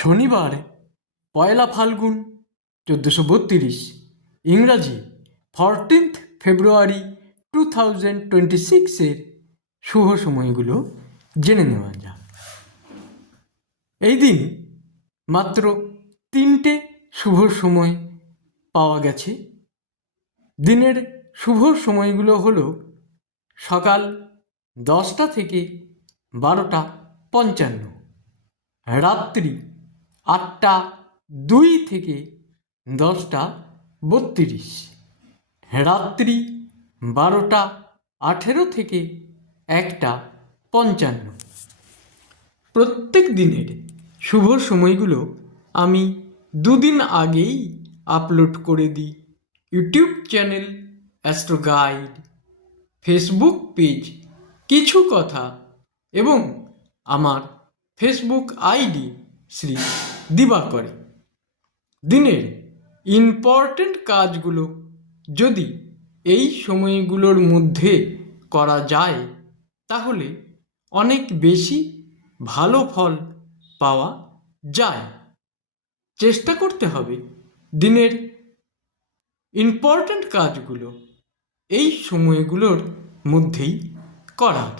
শনিবার 1 ফাল্গুন 1432, ইংরাজি 14 ফেব্রুয়ারি 2026 শুভ সময়গুলো জেনে নেওয়া যাক। এই দিন মাত্র 3টে শুভ সময় পাওয়া গেছে। দিনের শুভ সময়গুলো হলো সকাল 10টা থেকে 12:55, রাত্রি 8টা 2 থেকে 10টা 32, রাত্রি 12টা 18 থেকে 1টা 55। প্রত্যেক দিনের শুভ সময়গুলো আমি 2 দিন আগেই আপলোড করে দিই YouTube channel astro guide, Facebook page কিছু কথা এবং আমার ফেসবুক আইডি শ্রী দিবাকরে। দিনের ইম্পর্ট্যান্ট কাজগুলো যদি এই সময়গুলোর মধ্যে করা যায় তাহলে অনেক বেশি ভালো ফল পাওয়া যায়। চেষ্টা করতে হবে দিনের ইম্পর্ট্যান্ট কাজগুলো এই সময়গুলোর মধ্যেই করার।